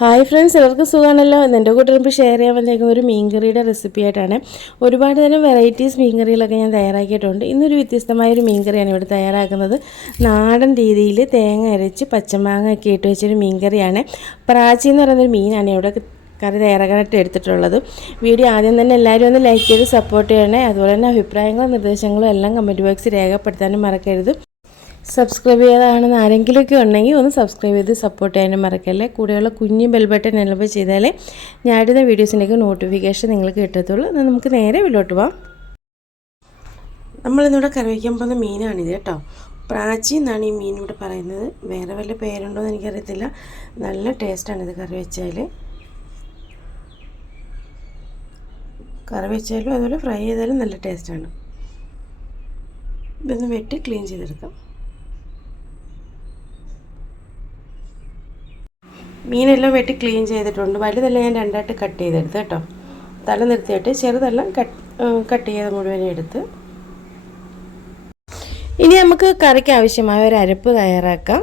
Hi friends, എല്ലാവർക്കും സുഖമാണല്ലോ. എൻ്റെ കൂട്ടുകാർക്ക് ഷെയർ ചെയ്യാൻ വന്നേക്കുന്ന ഒരു മീൻകറിയുടെ റെസിപ്പി ആയിട്ടാണ്. ഒരുപാട് തരം വെറൈറ്റീസ് മീൻകറികളൊക്കെ ഞാൻ തയ്യാറാക്കിയിട്ടുണ്ട്. ഇന്നൊരു വ്യത്യസ്തമായൊരു മീൻകറിയാണ് ഇവിടെ തയ്യാറാക്കുന്നത്. നാടൻ രീതിയിൽ തേങ്ങ അരച്ച് പച്ചമാങ്ങ ഒക്കെ ഇട്ട് വെച്ചൊരു മീൻകറിയാണ്. പ്രാച്ചി എന്ന് പറയുന്നൊരു മീനാണ് ഇവിടെ കറി തയ്യാറാക്കാനായിട്ട് എടുത്തിട്ടുള്ളത്. വീഡിയോ ആദ്യം തന്നെ എല്ലാവരും ഒന്ന് ലൈക്ക് ചെയ്ത് സപ്പോർട്ട് ചെയ്യണേ. അതുപോലെ തന്നെ അഭിപ്രായങ്ങളും നിർദ്ദേശങ്ങളും എല്ലാം കമൻറ്റ് ബോക്സിൽ രേഖപ്പെടുത്താനും മറക്കരുത്. സബ്സ്ക്രൈബ് ചെയ്താണെന്ന് ആരെങ്കിലുമൊക്കെ ഉണ്ടെങ്കിൽ ഒന്ന് സബ്സ്ക്രൈബ് ചെയ്ത് സപ്പോർട്ട് ചെയ്യാനും മറക്കല്ലേ. കൂടെയുള്ള കുഞ്ഞു ബെൽ ബട്ടൺ എനേബിൾ ചെയ്താലേ ഞാനിടുന്ന വീഡിയോസിൻ്റെയൊക്കെ നോട്ടിഫിക്കേഷൻ നിങ്ങൾക്ക് കിട്ടത്തുള്ളൂ. എന്നാൽ നമുക്ക് നേരെ വീട്ടിലോട്ട് പോവാം. നമ്മളിന്നിവിടെ കറി വയ്ക്കാൻ പോകുന്ന മീനാണിത് കേട്ടോ. പ്രാച്ചി എന്നാണ് ഈ മീൻ ഇവിടെ പറയുന്നത്. വേറെ വല്ല പേരുണ്ടോ എന്ന് എനിക്കറിയത്തില്ല. നല്ല ടേസ്റ്റാണിത് കറി വെച്ചാലും അതുപോലെ ഫ്രൈ ചെയ്താലും നല്ല ടേസ്റ്റാണ്. ഇതൊന്ന് വെട്ടി ക്ലീൻ ചെയ്തെടുക്കാം. മീനെല്ലാം വെട്ടി ക്ലീൻ ചെയ്തിട്ടുണ്ട്. വലുതെല്ലാം ഞാൻ രണ്ടായിട്ട് കട്ട് ചെയ്തെടുത്ത് കേട്ടോ. തല നിർത്തിയിട്ട് ചെറുതെല്ലാം കട്ട് ചെയ്ത് മുഴുവനും എടുത്ത് ഇനി നമുക്ക് കറിക്ക് ആവശ്യമായ ഒരു അരപ്പ് തയ്യാറാക്കാം.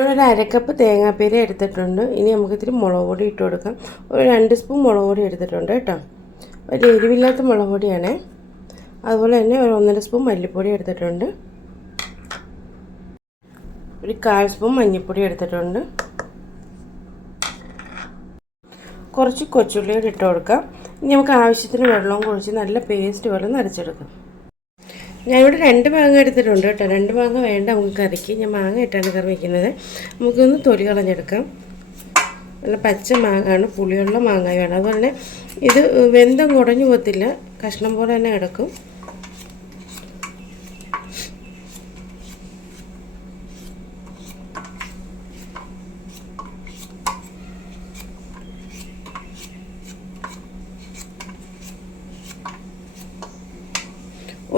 ഒരു അരക്കപ്പ് തേങ്ങാപ്പീര എടുത്തിട്ടുണ്ട്. ഇനി നമുക്ക് ഇത്തിരി മുളക് പൊടി ഇട്ട് കൊടുക്കാം. ഒരു 2 സ്പൂൺ മുളക് പൊടി എടുത്തിട്ടുണ്ട് കേട്ടോ. വലിയ എരിവില്ലാത്ത മുളക് പൊടിയാണേ. അതുപോലെ തന്നെ ഒരു 1.5 സ്പൂൺ മല്ലിപ്പൊടി എടുത്തിട്ടുണ്ട്. ഒരു 1/4 സ്പൂൺ മഞ്ഞൾപ്പൊടി എടുത്തിട്ടുണ്ട്. കുറച്ച് കൊച്ചുള്ളി ഇട്ട് കൊടുക്കാം. ഇനി നമുക്ക് ആവശ്യത്തിന് വെള്ളവും കുഴിച്ച് നല്ല പേസ്റ്റ് പോലെ നരച്ചെടുക്കാം. ഞാനിവിടെ 2 മാങ്ങ എടുത്തിട്ടുണ്ട് കേട്ടോ. 2 മാങ്ങ വേണ്ട നമുക്ക് കറിക്ക്. ഞാൻ മാങ്ങ ഇട്ടാണ് കറി വയ്ക്കുന്നത്. നമുക്കൊന്ന് തൊലി കളഞ്ഞെടുക്കാം. നല്ല പച്ച മാങ്ങയാണ്, പുളിയുള്ള മാങ്ങയാണ്. അതുപോലെ തന്നെ ഇത് വെന്തം കുടഞ്ഞു പോകത്തില്ല, കഷ്ണം പോലെ തന്നെ കിടക്കും.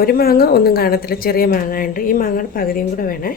ഒരു മാങ്ങ ഒന്നും കാണത്തില്ല, ചെറിയ മാങ്ങ ഉണ്ട്. ഈ മാങ്ങയുടെ പകുതിയും കൂടെ വേണേ.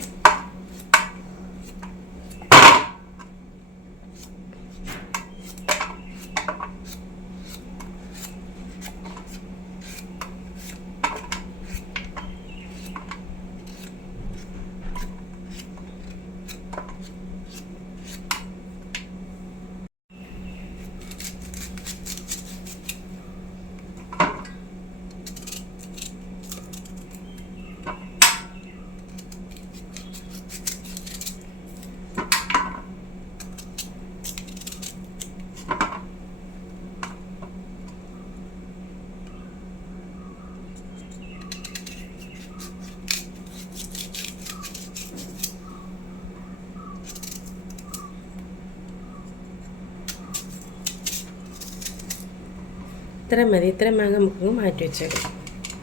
ഇത്ര മതി. ഇത്ര മാങ്ങ നമുക്ക് മാറ്റി വെച്ചേക്കാം.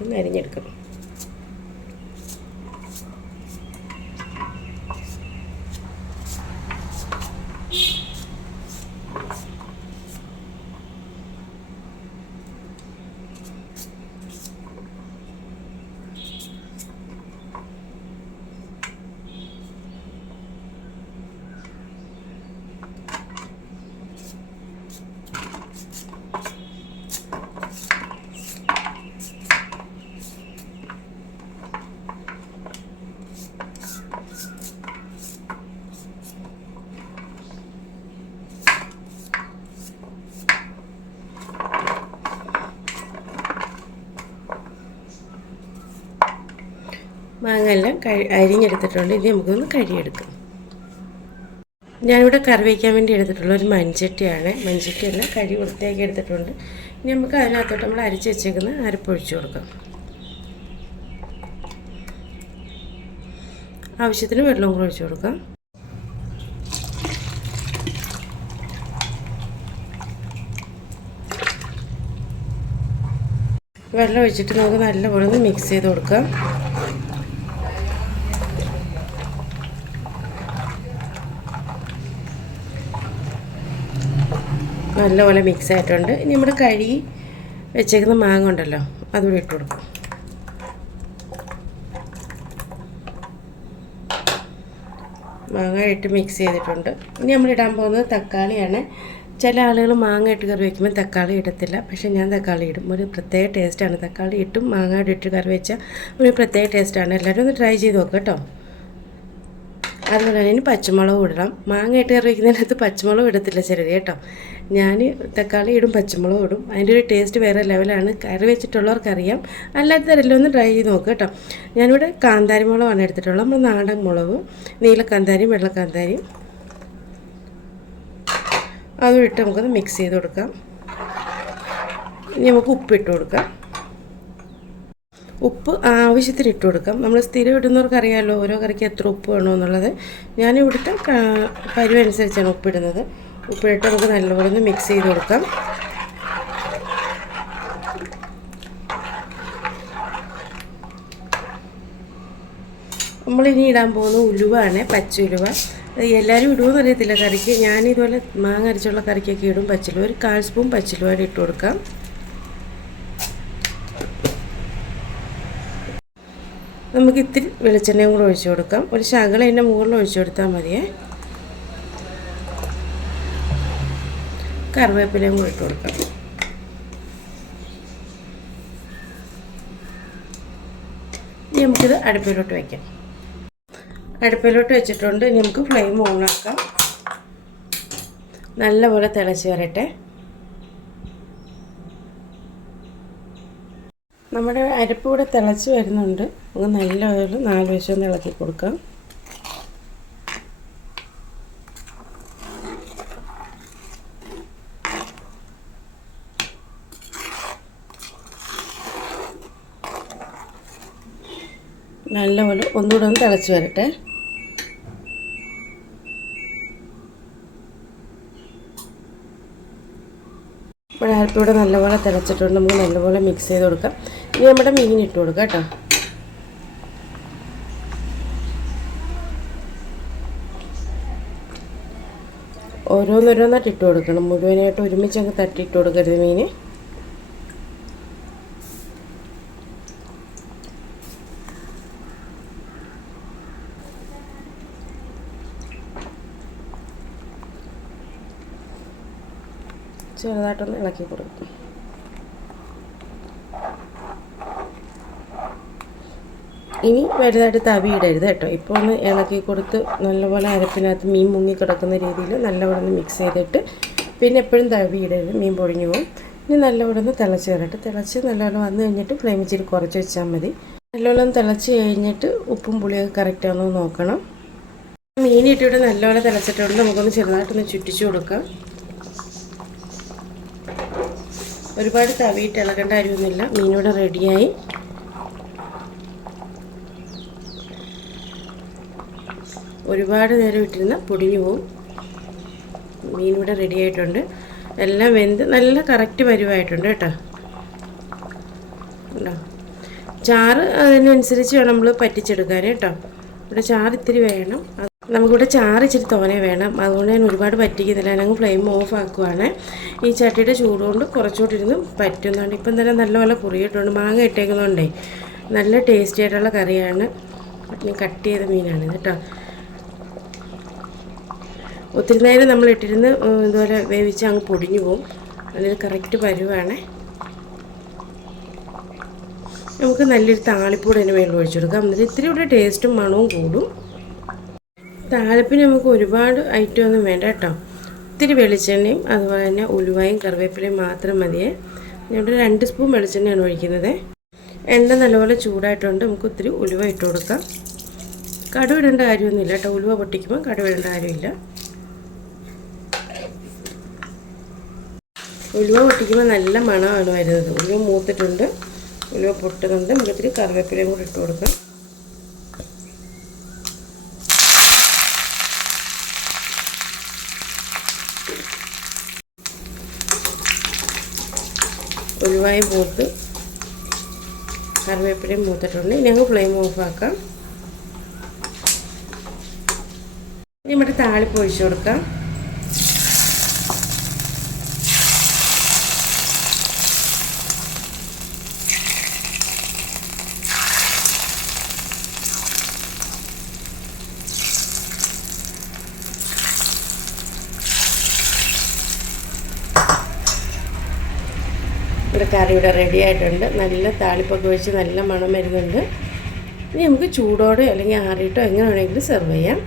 ഒന്ന് അരിഞ്ഞെടുക്കണം. മാങ്ങ എല്ലാം അരിഞ്ഞെടുത്തിട്ടുണ്ട്. ഇനി നമുക്കൊന്ന് കഴുകിയെടുക്കാം. ഞാനിവിടെ കറി വയ്ക്കാൻ വേണ്ടി എടുത്തിട്ടുള്ള ഒരു മൺചട്ടിയാണ്. മൺചട്ടിയെല്ലാം കഴുകി വൃത്തിയാക്കി എടുത്തിട്ടുണ്ട്. ഇനി നമുക്ക് അതിനകത്തോട്ട് നമ്മൾ അരിച്ച് വെച്ചേക്കുന്ന അരപ്പൊഴിച്ച് കൊടുക്കാം. ആവശ്യത്തിന് വെള്ളവും കൂടെ ഒഴിച്ച് കൊടുക്കാം. വെള്ളം ഒഴിച്ചിട്ട് നമുക്ക് നല്ലപോലെ ഒന്ന് മിക്സ് ചെയ്ത് കൊടുക്കാം. നല്ലപോലെ മിക്സ് ആയിട്ടുണ്ട്. ഇനി നമ്മുടെ കഴുകി വെച്ചേക്കുന്ന മാങ്ങ ഉണ്ടല്ലോ, അതുകൂടി ഇട്ട് കൊടുക്കും. മാങ്ങ ഇട്ട് മിക്സ് ചെയ്തിട്ടുണ്ട്. ഇനി നമ്മൾ ഇടാൻ പോകുന്നത് തക്കാളിയാണ്. ചില ആളുകൾ മാങ്ങ ഇട്ട് കറി വയ്ക്കുമ്പോൾ തക്കാളി ഇടത്തില്ല, പക്ഷേ ഞാൻ തക്കാളി ഇടും. ഒരു പ്രത്യേക ടേസ്റ്റാണ്. തക്കാളി ഇട്ടും മാങ്ങ ഇട്ട് കറി വെച്ചാൽ ഒരു പ്രത്യേക ടേസ്റ്റാണ്. എല്ലാവരും ഒന്ന് ട്രൈ ചെയ്ത് നോക്കാം കേട്ടോ. അതുപോലെ തന്നെ പച്ചമുളക് ഇടണം. മാങ്ങ ഇട്ട് കറി വയ്ക്കുന്നതിനകത്ത് പച്ചമുളക് ഇടത്തില്ല ചിലർ കേട്ടോ. ഞാൻ തക്കാളി ഇടും, പച്ചമുളക് ഇടും. അതിൻ്റെ ഒരു ടേസ്റ്റ് വേറെ ലെവലാണ്. കറി വെച്ചിട്ടുള്ളവർക്കറിയാം. അല്ലാത്തവരെല്ലാം ഒന്ന് ട്രൈ ചെയ്ത് നോക്കുക കേട്ടോ. ഞാനിവിടെ കാന്താരി മുളകാണ് എടുത്തിട്ടുള്ളത്. നമ്മൾ നാടൻ മുളകും നീലക്കാന്താരിയും വെള്ളക്കാന്താരിയും അതും ഇട്ട് നമുക്കൊന്ന് മിക്സ് ചെയ്ത് കൊടുക്കാം. ഇനി നമുക്ക് ഉപ്പിട്ട് കൊടുക്കാം. ഉപ്പ് ആവശ്യത്തിന് ഇട്ട് കൊടുക്കാം. നമ്മൾ സ്ഥിരം ഇടുന്നവർക്ക് അറിയാമല്ലോ ഓരോ കറിക്ക് എത്ര ഉപ്പ് വേണോ എന്നുള്ളത്. ഞാനിവിടുത്തെ പരിവനുസരിച്ചാണ് ഉപ്പിടുന്നത്. ഉപ്പിട്ട് നമുക്ക് നല്ലപോലെ ഒന്ന് മിക്സ് ചെയ്ത് കൊടുക്കാം. നമ്മളിനി ഇടാൻ പോകുന്ന ഉലുവയാണ്, പച്ച ഉലുവ. എല്ലാവരും ഇടുമെന്ന് അറിയത്തില്ല കറിക്ക്. ഞാനിതുപോലെ മാങ്ങ അരച്ചുള്ള കറിക്കൊക്കെ ഇടും പച്ചിലുവ. ഒരു 1/4 സ്പൂൺ പച്ചിലുവ ഇട്ട് കൊടുക്കാം. നമുക്ക് ഇത്തിരി വെളിച്ചെണ്ണയും കൂടെ ഒഴിച്ചു കൊടുക്കാം. ഒരു ശകലം അതിൻ്റെ മുകളിൽ ഒഴിച്ചു കൊടുത്താൽ മതിയേ. കറിവേപ്പിലയും കൂടെ ഇട്ട് കൊടുക്കാം. ഇനി നമുക്കിത് അടുപ്പിലോട്ട് വയ്ക്കാം. അടുപ്പിലോട്ട് വെച്ചിട്ടുണ്ട്. ഇനി നമുക്ക് ഫ്ലെയിം ഓണാക്കാം. നല്ലപോലെ തിളച്ച് വരട്ടെ. നമ്മുടെ അരപ്പ് കൂടെ തിളച്ച് വരുന്നുണ്ട്. നമുക്ക് നല്ലപോലെ 4 വശം ഒന്ന് ഇളക്കി കൊടുക്കാം. നല്ലപോലെ ഒന്നുകൂടെ ഒന്ന് തിളച്ച് വരട്ടെ. ഇവിടെ അരപ്പിവിടെ നല്ലപോലെ തിളച്ചിട്ടുണ്ട്. നമുക്ക് നല്ലപോലെ മിക്സ് ചെയ്ത് കൊടുക്കാം. ഇനി നമ്മുടെ മീൻ ഇട്ട് കൊടുക്കാം കേട്ടോ. ഓരോന്നോരോന്നായിട്ട് ഇട്ട് കൊടുക്കണം. മുഴുവനായിട്ട് ഒരുമിച്ച് അങ്ങ് തട്ടിയിട്ട് കൊടുക്കരുത് മീൻ. ചെറുതായിട്ടൊന്ന് ഇളക്കി കൊടുക്കും. ഇനി വലുതായിട്ട് തവി ഇടരുത് കേട്ടോ. ഇപ്പോൾ ഒന്ന് ഇളക്കി കൊടുത്ത് നല്ലപോലെ അരപ്പിനകത്ത് മീൻ മുങ്ങി കിടക്കുന്ന രീതിയിൽ നല്ലപോലെ ഒന്ന് മിക്സ് ചെയ്തിട്ട് പിന്നെ എപ്പോഴും തവി ഇടരുത്, മീൻ പൊടിഞ്ഞു പോകും. ഇനി നല്ലപോലെ ഒന്ന് തിളച്ച് വരട്ടെ. തിളച്ച് നല്ലപോലെ വന്നു കഴിഞ്ഞിട്ട് ഫ്ലെയിം ഇച്ചിരി കുറച്ച് വെച്ചാൽ മതി. നല്ലപോലെ ഒന്ന് തിളച്ച് കഴിഞ്ഞിട്ട് ഉപ്പും പുളിയൊക്കെ കറക്റ്റാണെന്ന് നോക്കണം. മീൻ ഇട്ടിട്ട് നല്ലപോലെ തിളച്ചിട്ടുണ്ട്. നമുക്കൊന്ന് ചെറുതായിട്ടൊന്ന് ചുറ്റിച്ചു കൊടുക്കാം. ഒരുപാട് തവിയിട്ട് ഇളകേണ്ട കാര്യമൊന്നുമില്ല. മീനിവിടെ റെഡിയായി. ഒരുപാട് നേരം ഇട്ടിരുന്ന പൊടിഞ്ഞു പോവും. മീനിവിടെ റെഡി ആയിട്ടുണ്ട്. എല്ലാം വെന്ത് നല്ല കറക്റ്റ് പരുവായിട്ടുണ്ട് കേട്ടോ. ഉണ്ടോ? ചാറ് അതിനനുസരിച്ച് വേണം നമ്മൾ പറ്റിച്ചെടുക്കാൻ കേട്ടോ. ഇവിടെ ചാറ് ഇത്തിരി വേണം. നമുക്കിവിടെ ചാറ് ഇച്ചിരി തോനെ വേണം. അതുകൊണ്ട് ഞാൻ ഒരുപാട് പറ്റിക്കുന്നില്ല. ഞങ്ങൾ ഫ്ലെയിം ഓഫ് ആക്കുവാണ്. ഈ ചട്ടിയുടെ ചൂടുകൊണ്ട് കുറച്ചുകൂടി ഇരുന്ന് പറ്റുന്നുണ്ട്. ഇപ്പം തന്നെ നല്ലപോലെ കുറിയിട്ടുണ്ട്. മാങ്ങ ഇട്ടേക്കുന്നതുകൊണ്ടേ നല്ല ടേസ്റ്റി ആയിട്ടുള്ള കറിയാണ്. ഞാൻ കട്ട് ചെയ്ത മീനാണ് കേട്ടോ. ഒത്തിരി നേരം നമ്മൾ ഇട്ടിരുന്ന് ഇതുപോലെ വേവിച്ച് അങ്ങ് പൊടിഞ്ഞു പോകും. അതിന് കറക്റ്റ് പരുവാണ്. നമുക്ക് നല്ലൊരു താളിപ്പൂടെ അതിന് മേളിൽ ഒഴിച്ചു കൊടുക്കാം. എന്നിട്ട് ഇത്തിരി കൂടെ ടേസ്റ്റും മണവും കൂടും. താളിപ്പിന് നമുക്ക് ഒരുപാട് ഐറ്റം ഒന്നും വേണ്ട കേട്ടോ. ഇത്തിരി വെളിച്ചെണ്ണയും അതുപോലെ തന്നെ ഉലുവയും കറിവേപ്പിലയും മാത്രം മതിയേ. ഞാനിവിടെ 2 സ്പൂൺ വെളിച്ചെണ്ണയാണ് ഒഴിക്കുന്നത്. എണ്ണ നല്ലപോലെ ചൂടായിട്ടുണ്ട്. നമുക്ക് ഒത്തിരി ഉലുവ ഇട്ട് കൊടുക്കാം. കടുക് ഇടേണ്ട കാര്യമൊന്നുമില്ല കേട്ടോ. ഉലുവ പൊട്ടിക്കുമ്പോൾ കടുക് ഇടേണ്ട കാര്യമില്ല. ഉലുവ പൊട്ടിക്കുമ്പോൾ നല്ല മണമാണ് വരുന്നത്. ഉലുവ മൂത്തിട്ടുണ്ട്, ഉലുവ പൊട്ടുന്നുണ്ട്. നമുക്ക് ഇത്തിരി കറിവേപ്പിലയും കൂടി ഇട്ട് കൊടുക്കാം. ഉലുവായും മൂത്ത് കറിവേപ്പിലയും മൂത്തിട്ടുണ്ട്. ഇനി ഞങ്ങൾ ഫ്ലെയിം ഓഫ് ആക്കാം. നമ്മുടെ താളിപ്പ് ഒഴിച്ചു കൊടുക്കാം. ഇവിടെ കറി ഇവിടെ റെഡി ആയിട്ടുണ്ട്. നല്ല താളിപ്പൊക്കെ ഒഴിച്ച് നല്ല മണം വരുന്നുണ്ട്. ഇനി നമുക്ക് ചൂടോടെ അല്ലെങ്കിൽ ആറിയിട്ടോ എങ്ങനെ വേണമെങ്കിലും സെർവ് ചെയ്യാം.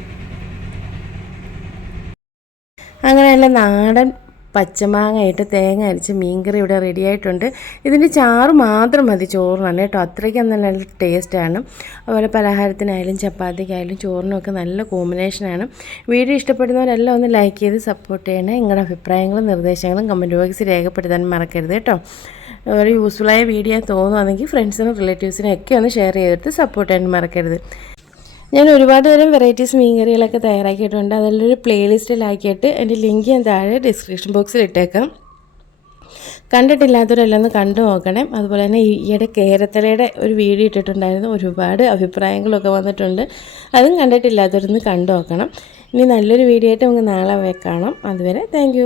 നല്ല നാടൻ പച്ചമാങ്ങയിട്ട് തേങ്ങ അരിച്ച് മീൻകറി ഇവിടെ റെഡി ആയിട്ടുണ്ട്. ഇതിൻ്റെ ചാറ് മാത്രം മതി ചോറിനാണ് കേട്ടോ, അത്രയ്ക്കും നല്ല ടേസ്റ്റാണ്. അതുപോലെ പലഹാരത്തിനായാലും ചപ്പാത്തിക്കായാലും ചോറിനൊക്കെ നല്ല കോമ്പിനേഷനാണ്. വീഡിയോ ഇഷ്ടപ്പെടുന്നവരെല്ലാം ഒന്ന് ലൈക്ക് ചെയ്ത് സപ്പോർട്ട് ചെയ്യണേ. നിങ്ങളുടെ അഭിപ്രായങ്ങളും നിർദ്ദേശങ്ങളും കമൻറ്റ് ബോക്സിൽ രേഖപ്പെടുത്താൻ മറക്കരുത് കേട്ടോ. ഒരു യൂസ്ഫുള്ളായ വീഡിയോ തോന്നുകയാണെങ്കിൽ ഫ്രണ്ട്സിനും റിലേറ്റീവ്സിനും ഒക്കെ ഒന്ന് ഷെയർ ചെയ്തിട്ട് സപ്പോർട്ട് ചെയ്യാൻ മറക്കരുത്. ഞാൻ ഒരുപാട് തരം വെറൈറ്റീസ് മീൻകറികളൊക്കെ തയ്യാറാക്കിയിട്ടുണ്ട്. അതിലൊരു പ്ലേലിസ്റ്റിലാക്കിയിട്ട് എൻ്റെ ലിങ്ക് ഞാൻ താഴെ ഡിസ്ക്രിപ്ഷൻ ബോക്സിൽ ഇട്ടേക്കാം. കണ്ടിട്ടില്ലാത്തവരെല്ലാം ഒന്ന് കണ്ടു നോക്കണേ. അതുപോലെ തന്നെ ഈയിടെ കേരത്തലയുടെ ഒരു വീഡിയോ ഇട്ടിട്ടുണ്ടായിരുന്നു, ഒരുപാട് അഭിപ്രായങ്ങളൊക്കെ വന്നിട്ടുണ്ട്. അതും കണ്ടിട്ടില്ലാത്തവരൊന്ന് കണ്ടു നോക്കണം. ഇനി നല്ലൊരു വീഡിയോ ആയിട്ട് നമുക്ക് നാളെ കാണാം. അതുവരെ താങ്ക്